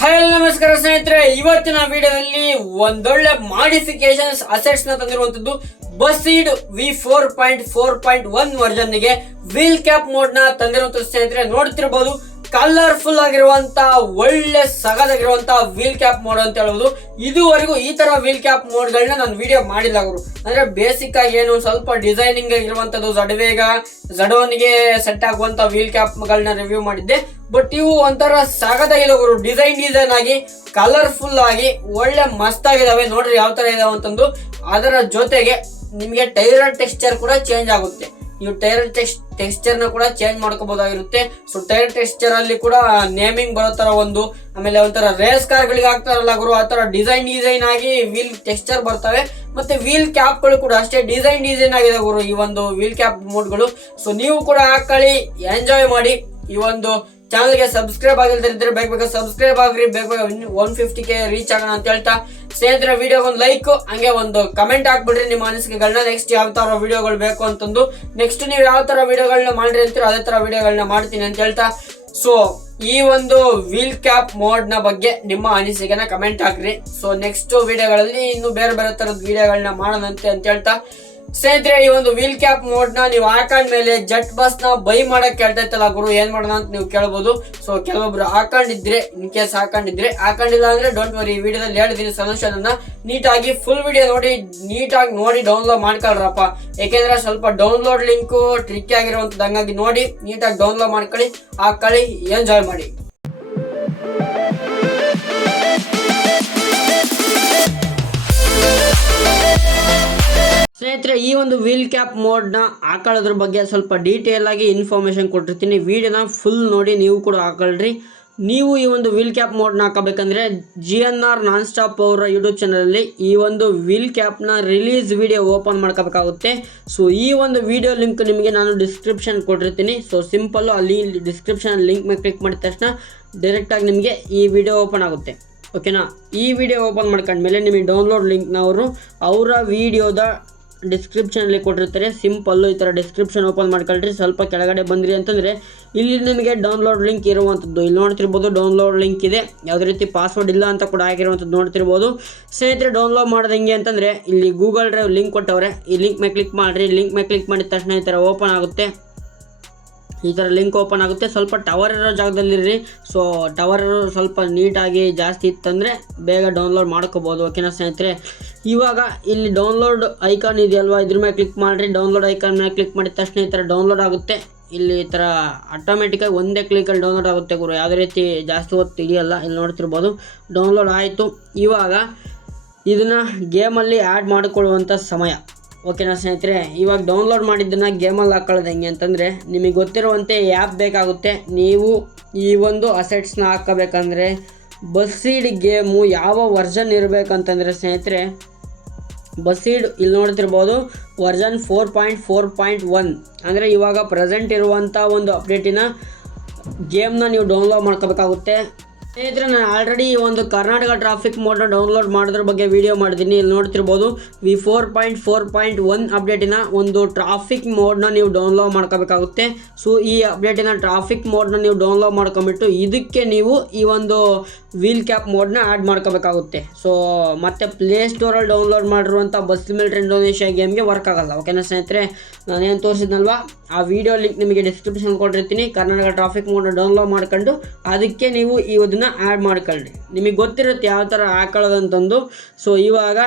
Hi ನಮಸ್ಕಾರ ಸ್ನೇಹಿತರೆ. ಇವತ್ತಿನ ವಿಡಿಯೋದಲ್ಲಿ ಒಂದೊಳ್ಳೆ ಮಾಡಿಫಿಕೇಶನ್ ಅಸೆಟ್ಸ್ನ ತಂದಿರುವಂತದ್ದು BUSSID V four point four point one ವರ್ಜನ್ಗೆ wheel cap ಮೋಡ್ನ ತಂದಿರುವಂತ ಸ್ನೇಹಿತರೆ. ನೋಡ್ತಿರ್ಬೋದು ಕಲರ್ಫುಲ್ ಆಗಿರುವಂತ, ಒಳ್ಳೆ ಸಗದಾಗಿರುವಂತ ವೀಲ್ ಕ್ಯಾಪ್ ಮೋಡ್ ಅಂತ ಹೇಳ್ಬೋದು. ಇದುವರೆಗೂ ಈ ತರ ವೀಲ್ ಕ್ಯಾಪ್ ಮೋಡ್ ಗಳನ್ನ ನಾನು ವಿಡಿಯೋ ಮಾಡಿಲ್ಲ ಅವರು ಅಂದ್ರೆ ಬೇಸಿಕ್ ಆಗಿ ಏನು, ಸ್ವಲ್ಪ ಡಿಸೈನಿಂಗ್ ಆಗಿರುವಂತದ್ದು ಜಡವೇಗ ಜಡೋನಿಗೆ ಸೆಟ್ ಆಗುವಂತ ವೀಲ್ ಕ್ಯಾಪ್ ಗಳನ್ನ ರಿವ್ಯೂ ಮಾಡಿದ್ದೆ. ಬಟ್ ಇವು ಒಂಥರ ಸಾಗದಾಗಿದೆ ಗುರು. ಡಿಸೈನ್ ಡಿಸೈನ್ ಆಗಿ ಕಲರ್ಫುಲ್ ಆಗಿ, ಒಳ್ಳೆ ಮಸ್ತ್ ಆಗಿದಾವೆ. ನೋಡ್ರಿ ಯಾವ ತರ ಇದಾವೆ ಅಂತಂದು. ಅದರ ಜೊತೆಗೆ ನಿಮಗೆ ಟೈರ್ ಟೆಕ್ಸ್ಚರ್ ಕೂಡ ಚೇಂಜ್ ಆಗುತ್ತೆ. ನೀವು ಟೈರ್ ಟೆಸ್ಟ್ ಟೆಕ್ಸ್ಚರ್ನ ಕೂಡ ಚೇಂಜ್ ಮಾಡ್ಕೋಬಹುದಾಗಿರುತ್ತೆ ಸೊ ಟೈರ್ ಟೆಕ್ಸ್ಚರ್ ಅಲ್ಲಿ ಕೂಡ ನೇಮಿಂಗ್ ಬರೋ ತರ ಒಂದು, ಆಮೇಲೆ ಒಂಥರ ರೇಸ್ ಕಾರ್ ಗಳಿಗೆ ಆಗ್ತಾರಲ್ಲ ಗುರು, ಆ ತರ ಡಿಸೈನ್ ಡಿಸೈನ್ ಆಗಿ ವೀಲ್ ಟೆಕ್ಸ್ಚರ್ ಬರ್ತವೆ. ಮತ್ತೆ ವೀಲ್ ಕ್ಯಾಪ್ಗಳು ಕೂಡ ಅಷ್ಟೇ ಡಿಸೈನ್ ಡಿಸೈನ್ ಆಗಿದೆ ಗುರು, ಈ ಒಂದು ವೀಲ್ ಕ್ಯಾಪ್ ಮೋಡ್ಗಳು ಸೊ ನೀವು ಕೂಡ ಹಾಕೊಳ್ಳಿ ಎಂಜಾಯ್ ಮಾಡಿ ಈ ಒಂದು ಚಾನಲ್ಗೆ ಸಬ್ಸ್ಕ್ರೈಬ್ ಆಗಿಲ್ದಿದ್ರೆ ಬೇಗ ಬೇಗ ಸಬ್ಸ್ಕ್ರೈಬ್ ಆಗ್ರಿ, ಬೇಗ ಬೇಗ ಒನ್ ಫಿಫ್ಟಿ ಕೆ ರೀಚ್ ಆಗೋಣ ಅಂತ ಹೇಳ್ತಾ ಸ್ನೇಹಿತರ ವಿಡಿಯೋ ಒಂದು ಲೈಕ್ ಹಂಗೆ ಒಂದು ಕಮೆಂಟ್ ಹಾಕ್ಬಿಡ್ರಿ. ನಿಮ್ಮ ಅನಿಸಿಕೆಗಳನ್ನ ನೆಕ್ಸ್ಟ್ ಯಾವ ತರ ವಿಡಿಯೋಗಳು ಬೇಕು ಅಂತಂದು. ನೆಕ್ಸ್ಟ್ ನೀವು ಯಾವ ತರ ವಿಡಿಯೋಗಳನ್ನ ಮಾಡ್ರಿ ಅಂತೀರೋ ಅದೇ ತರ ವಿಡಿಯೋಗಳನ್ನ ಮಾಡ್ತೀನಿ ಅಂತ ಹೇಳ್ತಾ. ಸೊ ಈ ಒಂದು ವೀಲ್ ಕ್ಯಾಪ್ ಮೋಡ್ನ ಬಗ್ಗೆ ನಿಮ್ಮ ಅನಿಸಿಕೆನ ಕಮೆಂಟ್ ಹಾಕ್ರಿ. ಸೊ ನೆಕ್ಸ್ಟ್ ವಿಡಿಯೋಗಳಲ್ಲಿ ಇನ್ನು ಬೇರೆ ಬೇರೆ ತರದ ವಿಡಿಯೋಗಳನ್ನ ಮಾಡೋಣಂತೆ ಅಂತ ಹೇಳ್ತಾ. ಸ್ನೇಹಿತರೆ, ಈ ಒಂದು ವೀಲ್ ಕ್ಯಾಪ್ ಮೋಡ್ನ ನೀವು ಹಾಕೊಂಡ್ಮೇಲೆ ಜಟ್ ಬಸ್ನ ಬೈ ಮಾಡಕ್ ಕೇಳ್ತೈತಲ್ಲ ಗುರು, ಏನ್ ಮಾಡೋಣ ಅಂತ ನೀವು ಕೇಳ್ಬೋದು. ಸೊ ಕೆಲವೊಬ್ರು ಹಾಕೊಂಡಿದ್ರೆ ಇನ್ ಕೇಸ್ ಹಾಕೊಂಡಿದ್ರೆ, ಹಾಕೊಂಡಿಲ್ಲ ಅಂದ್ರೆ ಡೋಂಟ್ ವರಿ ಈ ವಿಡಿಯೋದಲ್ಲಿ ಹೇಳಿದೀನಿ ಸೊಲ್ಯೂಷನ್ ಅನ್ನ. ನೀಟಾಗಿ ಫುಲ್ ವಿಡಿಯೋ ನೋಡಿ, ನೀಟಾಗಿ ನೋಡಿ ಡೌನ್ಲೋಡ್ ಮಾಡ್ಕೊಳ್ರಪ್ಪ. ಯಾಕೆಂದ್ರೆ ಸ್ವಲ್ಪ ಡೌನ್ಲೋಡ್ ಲಿಂಕ್ ಟ್ರಿಕ್ ಆಗಿರುವಂತದ್ದು ಹಂಗಾಗಿ ನೋಡಿ, ನೀಟಾಗಿ ಡೌನ್ಲೋಡ್ ಮಾಡ್ಕೊಳ್ಳಿ, ಹಾಕೊಳ್ಳಿ ಎಂಜಾಯ್ ಮಾಡಿ. ಸ್ನೇಹಿತರೆ ಈ ಒಂದು ವೀಲ್ ಕ್ಯಾಪ್ ಮೋಡ್ನ ಹಾಕೊಳ್ಳೋದ್ರ ಬಗ್ಗೆ ಸ್ವಲ್ಪ ಡೀಟೇಲ್ ಆಗಿ ಇನ್ಫಾರ್ಮೇಶನ್ ಕೊಟ್ಟಿರ್ತೀನಿ. ವಿಡಿಯೋನ ಫುಲ್ ನೋಡಿ ನೀವು ಕೂಡ ಹಾಕೊಳ್ರಿ. ನೀವು ಈ ಒಂದು ವೀಲ್ ಕ್ಯಾಪ್ ಮೋಡ್ನ ಹಾಕಬೇಕಂದ್ರೆ G N R non stop ಅವರ ಯೂಟ್ಯೂಬ್ ಚಾನಲಲ್ಲಿ ಈ ಒಂದು ವೀಲ್ ಕ್ಯಾಪ್ನ ರಿಲೀಸ್ ವಿಡಿಯೋ ಓಪನ್ ಮಾಡ್ಕೋಬೇಕಾಗುತ್ತೆ. ಸೊ ಈ ಒಂದು ವಿಡಿಯೋ ಲಿಂಕ್ ನಿಮಗೆ ನಾನು ಡಿಸ್ಕ್ರಿಪ್ಷನ್ ಕೊಟ್ಟಿರ್ತೀನಿ. ಸೊ ಸಿಂಪಲ್ಲು ಅಲ್ಲಿ ಡಿಸ್ಕ್ರಿಪ್ಷನ್ ಲಿಂಕ್ ಮೇಲೆ ಕ್ಲಿಕ್ ಮಾಡಿದ ತಕ್ಷಣ ಡೈರೆಕ್ಟಾಗಿ ನಿಮಗೆ ಈ ವಿಡಿಯೋ ಓಪನ್ ಆಗುತ್ತೆ. ಓಕೆನಾ ಈ ವಿಡಿಯೋ ಓಪನ್ ಮಾಡ್ಕೊಂಡ್ಮೇಲೆ ನಿಮಗೆ ಡೌನ್ಲೋಡ್ ಲಿಂಕ್ನವರು ಅವರ ವಿಡಿಯೋದ ಡಿಸ್ಕ್ರಿಪ್ಷನಲ್ಲಿ ಕೊಟ್ಟಿರ್ತಾರೆ. ಸಿಂಪಲ್ಲು ಈ ಥರ ಡಿಸ್ಕ್ರಿಪ್ಷನ್ ಓಪನ್ ಮಾಡ್ಕೊಳ್ರಿ. ಸ್ವಲ್ಪ ಕೆಳಗಡೆ ಬಂದ್ರಿ ಅಂತಂದರೆ ಇಲ್ಲಿ ನಿಮಗೆ ಡೌನ್ಲೋಡ್ ಲಿಂಕ್ ಇರುವಂಥದ್ದು ಇಲ್ಲಿ ನೋಡ್ತಿರ್ಬೋದು ಡೌನ್ಲೋಡ್ ಲಿಂಕ್ ಇದೆ. ಯಾವುದೇ ರೀತಿ ಪಾಸ್ವರ್ಡ್ ಇಲ್ಲ ಅಂತ ಕೂಡ ಆಗಿರುವಂಥದ್ದು ನೋಡ್ತಿರ್ಬೋದು. ಸ್ನೇಹಿತರೆ ಡೌನ್ಲೋಡ್ ಮಾಡೋದು ಹೆಂಗೆ ಅಂತಂದರೆ ಇಲ್ಲಿ ಗೂಗಲ್ ಡ್ರೈವ್ ಲಿಂಕ್ ಕೊಟ್ಟವ್ರೆ. ಈ ಲಿಂಕ್ ಮೇಲೆ ಕ್ಲಿಕ್ ಮಾಡಿರಿ. ಲಿಂಕ್ ಮೇಲೆ ಕ್ಲಿಕ್ ಮಾಡಿದ ತಕ್ಷಣ ಈ ಥರ ಓಪನ್ ಆಗುತ್ತೆ. ಈ ಥರ ಲಿಂಕ್ ಓಪನ್ ಆಗುತ್ತೆ. ಸ್ವಲ್ಪ ಟವರ್ ಇರೋ ಜಾಗದಲ್ಲಿರ್ರಿ ಸೊ ಟವರ್ ಸ್ವಲ್ಪ ನೀಟಾಗಿ ಜಾಸ್ತಿ ಇತ್ತಂದರೆ ಬೇಗ ಡೌನ್ಲೋಡ್ ಮಾಡ್ಕೋಬೋದು. ಓಕೆನಾ ಸ್ನೇಹಿತರೆ? ಇವಾಗ ಇಲ್ಲಿ ಡೌನ್ಲೋಡ್ ಐಕಾನ್ ಇದೆಯಲ್ವಾ? ಇದ್ರ ಮೇಲೆ ಕ್ಲಿಕ್ ಮಾಡಿರಿ. ಡೌನ್ಲೋಡ್ ಐಕಾನ್ ಮೇಲೆ ಕ್ಲಿಕ್ ಮಾಡಿದ ತಕ್ಷಣ ಈ ಥರ ಡೌನ್ಲೋಡ್ ಆಗುತ್ತೆ. ಇಲ್ಲಿ ಈ ಥರ ಆಟೋಮೆಟಿಕಾಗಿ ಒಂದೇ ಕ್ಲಿಕಲ್ಲಿ ಡೌನ್ಲೋಡ್ ಆಗುತ್ತೆ ಗುರು. ಯಾವುದೇ ರೀತಿ ಜಾಸ್ತಿ ಹೊತ್ತು ಹಿಡಿಯಲ್ಲ, ಇಲ್ಲಿ ನೋಡ್ತಿರ್ಬೋದು. ಡೌನ್ಲೋಡ್ ಆಯಿತು. ಇವಾಗ ಇದನ್ನು ಗೇಮಲ್ಲಿ ಆ್ಯಡ್ ಮಾಡಿಕೊಳ್ಳುವಂಥ ಸಮಯ. ಓಕೆನಾ ಸ್ನೇಹಿತರೆ, ಇವಾಗ ಡೌನ್ಲೋಡ್ ಮಾಡಿದ್ದನ್ನು ಗೇಮಲ್ಲಿ ಹಾಕೊಳ್ಳೋದು ಹೆಂಗೆ ಅಂತಂದರೆ, ನಿಮಗೆ ಗೊತ್ತಿರುವಂತೆ ಆ್ಯಪ್ ಬೇಕಾಗುತ್ತೆ. ನೀವು ಈ ಒಂದು ಅಸೆಟ್ಸ್ನ ಹಾಕಬೇಕಂದ್ರೆ ಬಸ್ಸೀಡ್ ಗೇಮು ಯಾವ ವರ್ಷನ್ ಇರಬೇಕಂತಂದರೆ ಸ್ನೇಹಿತರೆ ಬಸ್ಸೀಡ್ ಇಲ್ಲಿ ನೋಡ್ತಿರ್ಬೋದು version four point four point one ಅಂದರೆ ಇವಾಗ ಪ್ರೆಸೆಂಟ್ ಇರುವಂಥ ಒಂದು ಅಪ್ಡೇಟಿನ ಗೇಮ್ನ ನೀವು ಡೌನ್ಲೋಡ್ ಮಾಡ್ಕೋಬೇಕಾಗುತ್ತೆ. ಸ್ನೇಹಿತರೆ, ನಾನು ಆಲ್ರೆಡಿ ಈ ಒಂದು ಕರ್ನಾಟಕ ಟ್ರಾಫಿಕ್ ಮೋಡ್ನ ಡೌನ್ಲೋಡ್ ಮಾಡೋದ್ರ ಬಗ್ಗೆ ವಿಡಿಯೋ ಮಾಡಿದ್ದೀನಿ. ಇಲ್ಲಿ ನೋಡ್ತಿರ್ಬೋದು V four point four point one ಅಪ್ಡೇಟಿನ ಒಂದು ಟ್ರಾಫಿಕ್ ಮೋಡ್ನ ನೀವು ಡೌನ್ಲೋಡ್ ಮಾಡ್ಕೋಬೇಕಾಗುತ್ತೆ. ಸೊ ಈ ಅಪ್ಡೇಟಿನ ಟ್ರಾಫಿಕ್ ಮೋಡ್ನ ನೀವು ಡೌನ್ಲೋಡ್ ಮಾಡ್ಕೊಂಬಿಟ್ಟು ಇದಕ್ಕೆ ನೀವು ಈ ಒಂದು ವೀಲ್ ಕ್ಯಾಪ್ ಮೋಡ್ನ ಆ್ಯಡ್ ಮಾಡ್ಕೋಬೇಕಾಗುತ್ತೆ. ಸೊ ಪ್ಲೇ ಸ್ಟೋರಲ್ಲಿ ಡೌನ್ಲೋಡ್ ಮಾಡಿರುವಂಥ ಬಸ್ ಮಿಲ್ಟ್ರಿ ಇಂಡೋನೇಷ್ಯಾ ಗೇಮ್ಗೆ ವರ್ಕ್ ಆಗಲ್ಲ. ಓಕೆನಾ ಸ್ನೇಹಿತರೆ? ನಾನೇನು ತೋರಿಸಿದ್ನಲ್ವ? ಆ ವಿಡಿಯೋ ಲಿಂಕ್ ನಿಮಗೆ ಡಿಸ್ಕ್ರಿಪ್ಷನ್ ಕೊಟ್ಟಿರ್ತೀನಿ. ಕರ್ನಾಟಕ ಟ್ರಾಫಿಕ್ ಮೋಡ್ನ ಡೌನ್ಲೋಡ್ ಮಾಡ್ಕೊಂಡು, ಅದಕ್ಕೆ ನೀವು ಈ ಆ್ಯಡ್ ಮಾಡ್ಕೊಳ್ಳಿ ನಿಮಗೆ ಗೊತ್ತಿರುತ್ತೆ ಯಾವ ಥರ ಹಾಕೊಳ್ಳೋದಂತಂದು ಸೊ ಇವಾಗ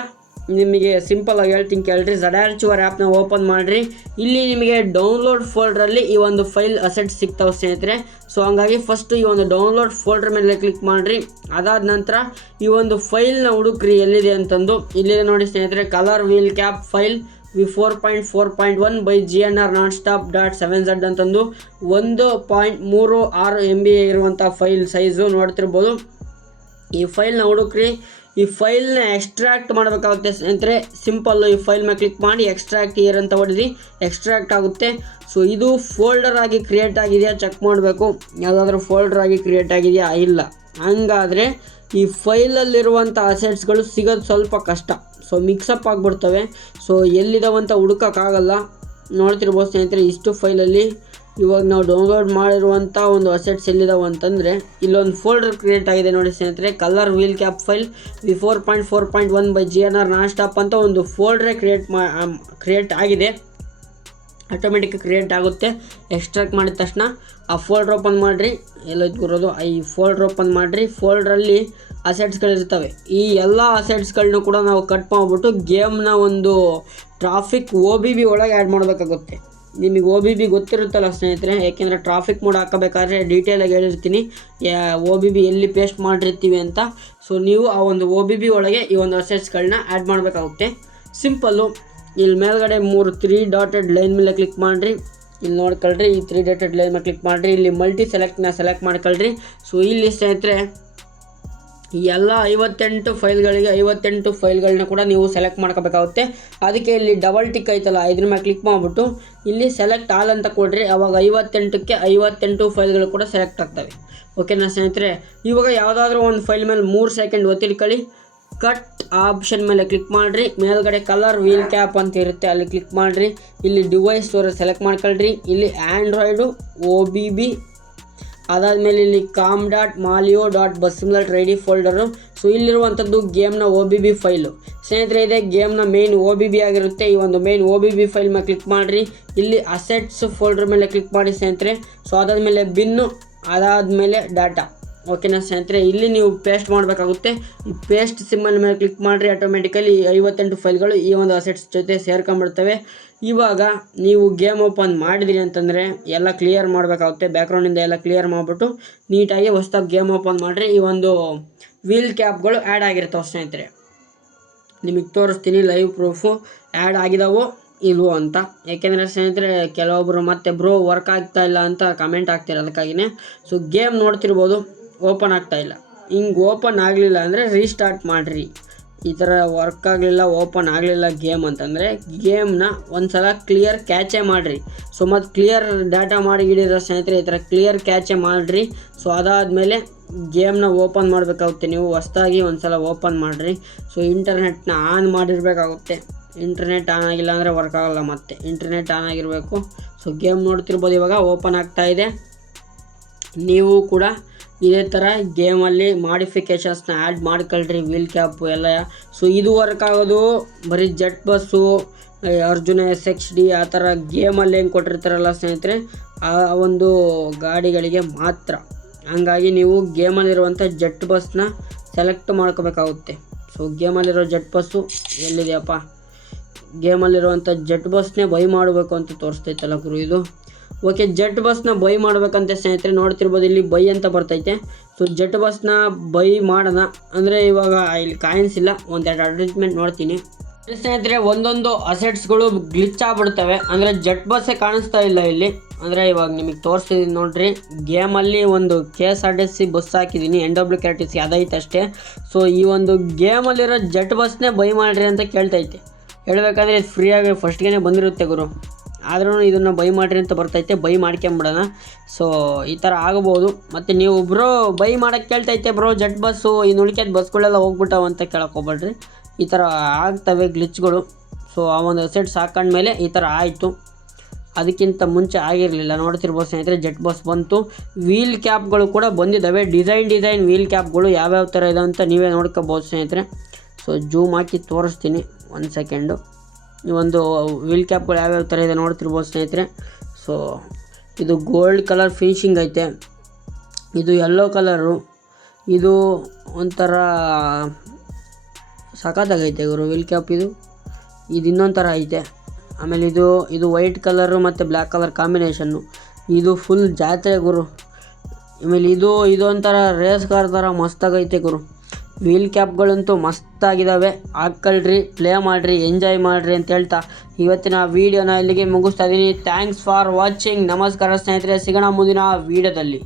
ನಿಮಗೆ ಸಿಂಪಲಾಗಿ ಹೇಳ್ತೀನಿ ಕೇಳ್ರಿ. ಜಡಾರ್ಚುವರ್ ಆ್ಯಪ್ನ ಓಪನ್ ಮಾಡಿರಿ. ಇಲ್ಲಿ ನಿಮಗೆ ಡೌನ್ಲೋಡ್ ಫೋಲ್ಡ್ರಲ್ಲಿ ಈ ಒಂದು ಫೈಲ್ ಅಸೆಟ್ ಸಿಗ್ತಾವೆ ಸ್ನೇಹಿತರೆ. ಸೊ ಹಂಗಾಗಿ ಫಸ್ಟ್ ಈ ಒಂದು ಡೌನ್ಲೋಡ್ ಫೋಲ್ಡ್ರ್ ಮೇಲೆ ಕ್ಲಿಕ್ ಮಾಡಿರಿ. ಅದಾದ ನಂತರ ಈ ಒಂದು ಫೈಲ್ನ ಹುಡುಕ್ರಿ ಎಲ್ಲಿದೆ ಅಂತಂದು. ಇಲ್ಲಿದೆ ನೋಡಿ ಸ್ನೇಹಿತರೆ colour wheel cap file V four point four point one by G N R non stop dot seven Z ಅಂತಂದು ಒಂದು ಪಾಯಿಂಟ್ ಮೂರು ಆರು ಎಂ ಬಿ ಇರುವಂಥ ಫೈಲ್ ಸೈಜು ನೋಡ್ತಿರ್ಬೋದು. ಈ ಫೈಲ್ನ ಹುಡುಕ್ರಿ. ಈ ಫೈಲ್ನ ಎಕ್ಸ್ಟ್ರಾಕ್ಟ್ ಮಾಡಬೇಕಾಗುತ್ತೆ ಸ್ನೇಹಿತರೆ. ಸಿಂಪಲ್ಲು ಈ ಫೈಲ್ ಮೇಲೆ ಕ್ಲಿಕ್ ಮಾಡಿ ಎಕ್ಸ್ಟ್ರಾಕ್ಟ್ ಇಯರ್ ಅಂತ ಹೊಡಿದ್ರಿ ಎಕ್ಸ್ಟ್ರಾಕ್ಟ್ ಆಗುತ್ತೆ. ಸೊ ಇದು ಫೋಲ್ಡರ್ ಆಗಿ ಕ್ರಿಯೇಟ್ ಆಗಿದೆಯಾ ಚೆಕ್ ಮಾಡಬೇಕು. ಯಾವುದಾದ್ರೂ ಫೋಲ್ಡರ್ ಆಗಿ ಕ್ರಿಯೇಟ್ ಆಗಿದೆಯಾ ಇಲ್ಲ. ಹಂಗಾದರೆ ಈ ಫೈಲಲ್ಲಿರುವಂಥ ಅಸೆಟ್ಸ್ಗಳು ಸಿಗೋದು ಸ್ವಲ್ಪ ಕಷ್ಟ. ಸೊ ಮಿಕ್ಸಪ್ ಆಗಿಬಿಡ್ತವೆ. ಸೊ ಎಲ್ಲಿದಾವಂತ ಹುಡುಕೋಕ್ಕಾಗಲ್ಲ. ನೋಡ್ತಿರ್ಬೋದು ಸ್ನೇಹಿತರೆ, ಇಷ್ಟು ಫೈಲಲ್ಲಿ ಇವಾಗ ನಾವು ಡೌನ್ಲೋಡ್ ಮಾಡಿರುವಂಥ ಒಂದು ಅಸೆಟ್ಸ್ ಎಲ್ಲಿದಾವೆ ಅಂತಂದರೆ, ಇಲ್ಲೊಂದು ಫೋಲ್ಡರ್ ಕ್ರಿಯೇಟ್ ಆಗಿದೆ ನೋಡಿ ಸ್ನೇಹಿತರೆ colour wheel cap file V four point four point one by G N R non stop ಅಂತ ಒಂದು ಫೋಲ್ಡ್ರೇ ಕ್ರಿಯೇಟ್ ಮಾ ಕ್ರಿಯೇಟ್ ಆಗಿದೆ. ಆಟೋಮೆಟಿಕ್ ಕ್ರಿಯೇಟ್ ಆಗುತ್ತೆ. ಎಕ್ಸ್ಟ್ರಾಕ್ಟ್ ಮಾಡಿದ ತಕ್ಷಣ ಆ ಫೋಲ್ಡ್ರ್ ಓಪನ್ ಮಾಡಿರಿ. ಎಲ್ಲೈತೆ ಬರೋದು ಈ ಫೋಲ್ಡ್ರ್ ಓಪನ್ ಮಾಡಿರಿ. ಫೋಲ್ಡ್ರಲ್ಲಿ ಅಸೆಟ್ಸ್ಗಳಿರ್ತವೆ ಈ ಎಲ್ಲ ಅಸೆಟ್ಸ್ಗಳನ್ನೂ ಕೂಡ ನಾವು ಕಟ್ ಮಾಡಿಬಿಟ್ಟು ಗೇಮ್ನ ಒಂದು ಟ್ರಾಫಿಕ್ ಓ ಬಿ ಬಿ ಒಳಗೆ ಆ್ಯಡ್ ಮಾಡಬೇಕಾಗುತ್ತೆ. ನಿಮಗೆ ಓ ಬಿ ಬಿ ಗೊತ್ತಿರುತ್ತಲ್ಲ ಸ್ನೇಹಿತರೆ, ಏಕೆಂದರೆ ಟ್ರಾಫಿಕ್ ಮೋಡ್ ಹಾಕಬೇಕಾದ್ರೆ ಡೀಟೇಲಾಗಿ ಹೇಳಿರ್ತೀನಿ. ಓ ಬಿ ಬಿ ಎಲ್ಲಿ ಪೇಸ್ಟ್ ಮಾಡಿರ್ತೀವಿ ಅಂತ. ಸೊ ನೀವು ಆ ಒಂದು ಒ ಬಿ ಬಿ ಒಳಗೆ ಈ ಒಂದು ಅಸೆಟ್ಸ್ಗಳನ್ನ ಆ್ಯಡ್ ಮಾಡಬೇಕಾಗುತ್ತೆ. ಸಿಂಪಲ್ಲು ಇಲ್ಲಿ ಮೇಲ್ಗಡೆ ಮೂರು ತ್ರೀ ಡಾಟೆಡ್ ಲೈನ್ ಮೇಲೆ ಕ್ಲಿಕ್ ಮಾಡಿರಿ. ಇಲ್ಲಿ ನೋಡ್ಕೊಳ್ರಿ ಈ ತ್ರೀ ಡಾಟೆಡ್ ಲೈನ್ ಮೇಲೆ ಕ್ಲಿಕ್ ಮಾಡಿರಿ. ಇಲ್ಲಿ ಮಲ್ಟಿ ಸೆಲೆಕ್ಟ್ನ ಸೆಲೆಕ್ಟ್ ಮಾಡ್ಕೊಳ್ರಿ ಸೊ ಇಲ್ಲಿ ಸ್ನೇಹಿತರೆ ಎಲ್ಲ ಐವತ್ತೆಂಟು ಫೈಲ್ಗಳಿಗೆ ಐವತ್ತೆಂಟು ಫೈಲ್ಗಳನ್ನ ಕೂಡ ನೀವು ಸೆಲೆಕ್ಟ್ ಮಾಡ್ಕೋಬೇಕಾಗುತ್ತೆ. ಅದಕ್ಕೆ ಇಲ್ಲಿ ಡಬಲ್ ಟಿಕ್ ಐತಲ್ಲ ಇದ್ರ ಮೇಲೆ ಕ್ಲಿಕ್ ಮಾಡಿಬಿಟ್ಟು ಇಲ್ಲಿ ಸೆಲೆಕ್ಟ್ ಆಲ್ ಅಂತ ಕೊಡ್ರಿ. ಅವಾಗ ಐವತ್ತೆಂಟಕ್ಕೆ ಐವತ್ತೆಂಟು ಫೈಲ್ಗಳು ಕೂಡ ಸೆಲೆಕ್ಟ್ ಆಗ್ತವೆ. ಓಕೆನಾ ಸ್ನೇಹಿತರೆ, ಇವಾಗ ಯಾವುದಾದ್ರೂ ಒಂದು ಫೈಲ್ ಮೇಲೆ ಮೂರು ಸೆಕೆಂಡ್ ಒತ್ತಿಡ್ಕೊಳ್ಳಿ. ಕಟ್ ಆಪ್ಷನ್ ಮೇಲೆ ಕ್ಲಿಕ್ ಮಾಡಿರಿ. ಮೇಲ್ಗಡೆ ಕಲರ್ ವೀಲ್ ಕ್ಯಾಪ್ ಅಂತ ಇರುತ್ತೆ, ಅಲ್ಲಿ ಕ್ಲಿಕ್ ಮಾಡಿರಿ. ಇಲ್ಲಿ ಡಿವೈಸ್ ಸ್ಟೋರ್ ಸೆಲೆಕ್ಟ್ ಮಾಡ್ಕೊಳ್ರಿ. ಇಲ್ಲಿ ಆ್ಯಂಡ್ರಾಯ್ಡು ಓ ಬಿ ಬಿ ಅದಾದಮೇಲೆ ಇಲ್ಲಿ ಕಾಮ್ ಡಾಟ್ ಮಾಲಿಯೋ ಡಾಟ್ ಬಸ್ಸಿಮ್ಲಟ್ ರೆಡಿ ಫೋಲ್ಡರು ಸೊ ಇಲ್ಲಿರುವಂಥದ್ದು ಗೇಮ್ನ ಒ ಬಿ ಬಿ ಫೈಲು ಸ್ನೇಹಿತರೆ, ಇದೆ ಗೇಮ್ನ ಮೇನ್ ಒ ಬಿ ಬಿ ಆಗಿರುತ್ತೆ. ಈ ಒಂದು main O B B file ಮೇಲೆ ಕ್ಲಿಕ್ ಮಾಡಿರಿ. ಇಲ್ಲಿ ಅಸೆಟ್ಸ್ ಫೋಲ್ಡರ್ ಮೇಲೆ ಕ್ಲಿಕ್ ಮಾಡಿ ಸ್ನೇಹಿತರೆ. ಸೊ ಅದಾದಮೇಲೆ ಬಿನ್ನು ಅದಾದಮೇಲೆ ಡಾಟಾ ಓಕೆನಾ ಸ್ನೇಹಿತರೆ, ಇಲ್ಲಿ ನೀವು ಪೇಸ್ಟ್ ಮಾಡಬೇಕಾಗುತ್ತೆ. ಈ ಪೇಸ್ಟ್ ಸಿಮ್ಮಲ್ ಮೇಲೆ ಕ್ಲಿಕ್ ಮಾಡಿರಿ ಆಟೋಮೆಟಿಕಲಿ ಐವತ್ತೆಂಟು ಫೈಲ್ಗಳು ಈ ಒಂದು ಅಸೆಟ್ಸ್ ಜೊತೆ ಸೇರ್ಕೊಂಡ್ಬಿಡ್ತವೆ. ಇವಾಗ ನೀವು ಗೇಮ್ ಓಪನ್ ಮಾಡಿದಿರಿ ಅಂತಂದರೆ, ಎಲ್ಲ ಕ್ಲಿಯರ್ ಮಾಡಬೇಕಾಗುತ್ತೆ. ಬ್ಯಾಕ್ಗ್ರೌಂಡಿಂದ ಎಲ್ಲ ಕ್ಲಿಯರ್ ಮಾಡಿಬಿಟ್ಟು ನೀಟಾಗಿ ಹೊಸ್ದಾಗಿ ಗೇಮ್ ಓಪನ್ ಮಾಡಿರಿ. ಈ ಒಂದು ವೀಲ್ ಕ್ಯಾಪ್ಗಳು ಆ್ಯಡ್ ಆಗಿರ್ತಾವೆ ಸ್ನೇಹಿತರೆ. ನಿಮಗೆ ತೋರಿಸ್ತೀನಿ ಲೈವ್ ಪ್ರೂಫು ಆ್ಯಡ್ ಆಗಿದಾವೋ, ಇಲ್ವೋ ಅಂತ. ಯಾಕೆಂದರೆ ಸ್ನೇಹಿತರೆ ಕೆಲವೊಬ್ಬರು ಮತ್ತೆ ಬ್ರೋ ವರ್ಕ್ ಆಗ್ತಾ ಇಲ್ಲ ಅಂತ ಕಮೆಂಟ್ ಆಗ್ತಿರೋ ಅದಕ್ಕಾಗಿಯೇ ಸೊ ಗೇಮ್ ನೋಡ್ತಿರ್ಬೋದು. ಓಪನ್ ಆಗ್ತಾ ಇಲ್ಲ. ಹಿಂಗೆ ಓಪನ್ ಆಗಲಿಲ್ಲ ಅಂದರೆ ರೀಸ್ಟಾರ್ಟ್ ಮಾಡಿರಿ. ಈ ಥರ ವರ್ಕ್ ಆಗಲಿಲ್ಲ ಓಪನ್ ಆಗಲಿಲ್ಲ ಗೇಮ್ ಅಂತಂದರೆ ಗೇಮ್ನ ಒಂದು ಸಲ ಕ್ಲಿಯರ್ ಕ್ಯಾಚೇ ಮಾಡಿರಿ. ಸೊ ಮತ್ತು ಕ್ಲಿಯರ್ ಡಾಟಾ ಮಾಡಿ ಹಿಡಿದ್ರೆ ಸ್ನೇಹಿತರೆ ಈ ಥರ ಕ್ಲಿಯರ್ ಕ್ಯಾಚೇ ಮಾಡಿರಿ. ಸೊ ಅದಾದಮೇಲೆ ಗೇಮ್ನ ಓಪನ್ ಮಾಡಬೇಕಾಗುತ್ತೆ. ನೀವು ಹೊಸ್ದಾಗಿ ಒಂದು ಸಲ ಓಪನ್ ಮಾಡಿರಿ ಸೊ ಇಂಟರ್ನೆಟ್ನ ಆನ್ ಮಾಡಿರಬೇಕಾಗುತ್ತೆ. ಇಂಟರ್ನೆಟ್ ಆನ್ ಆಗಿಲ್ಲ ಅಂದರೆ ವರ್ಕ್ ಆಗಲ್ಲ ಮತ್ತೆ. ಇಂಟರ್ನೆಟ್ ಆನ್ ಆಗಿರಬೇಕು. ಸೊ ಗೇಮ್ ನೋಡ್ತಿರ್ಬೋದು ಇವಾಗ ಓಪನ್ ಆಗ್ತಾ ಇದೆ. ನೀವು ಕೂಡ ಇದೇ ಥರ ಗೇಮಲ್ಲಿ ಮಾಡಿಫಿಕೇಷನ್ಸ್ನ ಆ್ಯಡ್ ಮಾಡ್ಕೊಳ್ರಿ ವೀಲ್ ಕ್ಯಾಪು ಎಲ್ಲ. ಸೊ ಇದು ವರ್ಕ್ ಆಗೋದು ಬರೀ jet bus Arjuna S X D ಆ ಥರ ಗೇಮಲ್ಲಿ ಹೆಂಗೆ ಕೊಟ್ಟಿರ್ತಾರಲ್ಲ ಸ್ನೇಹಿತರೆ, ಆ ಒಂದು ಗಾಡಿಗಳಿಗೆ ಮಾತ್ರ. ಹಂಗಾಗಿ ನೀವು ಗೇಮಲ್ಲಿರುವಂಥ ಜೆಟ್ ಬಸ್ನ ಸೆಲೆಕ್ಟ್ ಮಾಡ್ಕೋಬೇಕಾಗುತ್ತೆ. ಸೊ ಗೇಮಲ್ಲಿರೋ ಜೆಟ್ ಬಸ್ಸು ಎಲ್ಲಿದೆಯಪ್ಪ? ಗೇಮಲ್ಲಿರುವಂಥ ಜೆಟ್ ಬಸ್ನೇ ಬೈ ಮಾಡಬೇಕು ಅಂತ ತೋರಿಸ್ತೈತಲ್ಲ ಗುರು ಇದು. ಓಕೆ ಜೆಟ್ ಬಸ್ನ ಬೈ ಮಾಡಬೇಕಂತ ಸ್ನೇಹಿತರೆ ನೋಡ್ತಿರ್ಬೋದು, ಇಲ್ಲಿ ಬೈ ಅಂತ ಬರ್ತೈತೆ. ಸೊ ಜೆಟ್ ಬಸ್ನ ಬೈ ಮಾಡೋಣ. ಅಂದರೆ ಇವಾಗ ಇಲ್ಲಿ ಕಾಯಿನ್ಸ್ ಇಲ್ಲ, ಒಂದೆರಡು ಅಡ್ವರ್ಟೈಸ್ಮೆಂಟ್ ನೋಡ್ತೀನಿ. ಸ್ನೇಹಿತರೆ, ಒಂದೊಂದು ಅಸೆಟ್ಸ್ಗಳು ಗ್ಲಿಚ್ ಆಗ್ಬಿಡ್ತವೆ. ಅಂದರೆ ಜೆಟ್ ಬಸ್ಸೇ ಕಾಣಿಸ್ತಾ ಇಲ್ಲ ಇಲ್ಲಿ. ಅಂದರೆ ಇವಾಗ ನಿಮಗೆ ತೋರಿಸ್ತಿದ್ದೀನಿ ನೋಡ್ರಿ. ಗೇಮಲ್ಲಿ ಒಂದು K S R T C bus ಹಾಕಿದ್ದೀನಿ N W K R T C ಅದೈತೆ ಅಷ್ಟೇ. ಸೊ ಈ ಒಂದು ಗೇಮಲ್ಲಿರೋ ಜೆಟ್ ಬಸ್ನೇ ಬೈ ಮಾಡಿರಿ ಅಂತ ಕೇಳ್ತೈತೆ. ಹೇಳಬೇಕಾದ್ರೆ ಇದು ಫ್ರೀಯಾಗಿ ಫಸ್ಟ್ಗೆ ಬಂದಿರುತ್ತೆ ಗುರು. ಆದ್ರೂ ಇದನ್ನು ಬೈ ಮಾಡಿರಿ ಅಂತ ಬರ್ತೈತೆ ಬೈ ಮಾಡ್ಕೊಂಬಿಡೋಣ. ಸೊ ಈ ಥರ ಆಗ್ಬೋದು. ಮತ್ತು ನೀವು ಬ್ರೋ ಬೈ ಮಾಡೋಕ್ಕೆ ಕೇಳ್ತೈತೆ ಬ್ರೋ ಜೆಟ್ ಬಸ್ಸು ಇನ್ನು ಉಳಿಕೆದ ಬಸ್ಗಳೆಲ್ಲ ಹೋಗ್ಬಿಟ್ಟಾವ ಅಂತ ಕೇಳಕ್ಕೆ ಹೋಗ್ಬೇಡ್ರಿ. ಈ ಥರ ಆಗ್ತವೆ ಗ್ಲಿಚ್ಗಳು ಸೊ ಆ ಒಂದು ಸೆಟ್ಸ್ ಹಾಕೊಂಡ್ಮೇಲೆ ಈ ಥರ ಆಯಿತು. ಅದಕ್ಕಿಂತ ಮುಂಚೆ ಆಗಿರಲಿಲ್ಲ. ನೋಡ್ತಿರ್ಬೋದು ಸ್ನೇಹಿತರೆ ಜೆಟ್ ಬಸ್ ಬಂತು. ವೀಲ್ ಕ್ಯಾಪ್ಗಳು ಕೂಡ ಬಂದಿದ್ದಾವೆ. ಡಿಸೈನ್ ಡಿಸೈನ್ ವೀಲ್ ಕ್ಯಾಪ್ಗಳು ಯಾವ್ಯಾವ ಥರ ಇದೆ ಅಂತ ನೀವೇ ನೋಡ್ಕೋಬೋದು ಸ್ನೇಹಿತರೆ. ಸೊ ಜೂಮ್ ಹಾಕಿ ತೋರಿಸ್ತೀನಿ. ಒಂದು ಸೆಕೆಂಡು ಈ ಒಂದು ವೀಲ್ ಕ್ಯಾಪ್ಗಳು ಯಾವ್ಯಾವ ಥರ ಇದೆ ನೋಡ್ತಿರ್ಬೋದು ಸ್ನೇಹಿತರೆ. ಸೊ ಇದು ಗೋಲ್ಡ್ ಕಲರ್ ಫಿನಿಶಿಂಗ್ ಐತೆ. ಇದು ಯೆಲ್ಲೋ ಕಲರು ಇದು ಒಂಥರ ಸಖತ್ತಾಗೈತೆ ಗುರು ವೀಲ್ ಕ್ಯಾಪ್ ಇದು. ಇದು ಇನ್ನೊಂದು ಥರ ಐತೆ. ಆಮೇಲೆ ಇದು ಇದು ವೈಟ್ ಕಲರು ಮತ್ತು ಬ್ಲ್ಯಾಕ್ ಕಲರ್ ಕಾಂಬಿನೇಷನ್ನು ಇದು ಫುಲ್ ಜಾತ್ರೆ ಗುರು. ಆಮೇಲೆ ಇದು ಇದು ಒಂಥರ ರೇಸ್ ಕಾರ್ ಥರ ಮಸ್ತಾಗೈತೆ ಗುರು. ವೀಲ್ ಕ್ಯಾಪ್ಗಳಂತೂ ಮಸ್ತಾಗಿದ್ದಾವೆ ಹಾಕ್ಕೊಳ್ರಿ ಪ್ಲೇ ಮಾಡಿರಿ ಎಂಜಾಯ್ ಮಾಡಿರಿ ಅಂತ ಹೇಳ್ತಾ ಇವತ್ತಿನ ವೀಡಿಯೋನ ಇಲ್ಲಿಗೆ ಮುಗಿಸ್ತಾ ಇದ್ದೀನಿ ಥ್ಯಾಂಕ್ಸ್ ಫಾರ್ ವಾಚಿಂಗ್ ನಮಸ್ಕಾರ ಸ್ನೇಹಿತರೆ, ಸಿಗೋಣ ಮುಂದಿನ ವೀಡಿಯೋದಲ್ಲಿ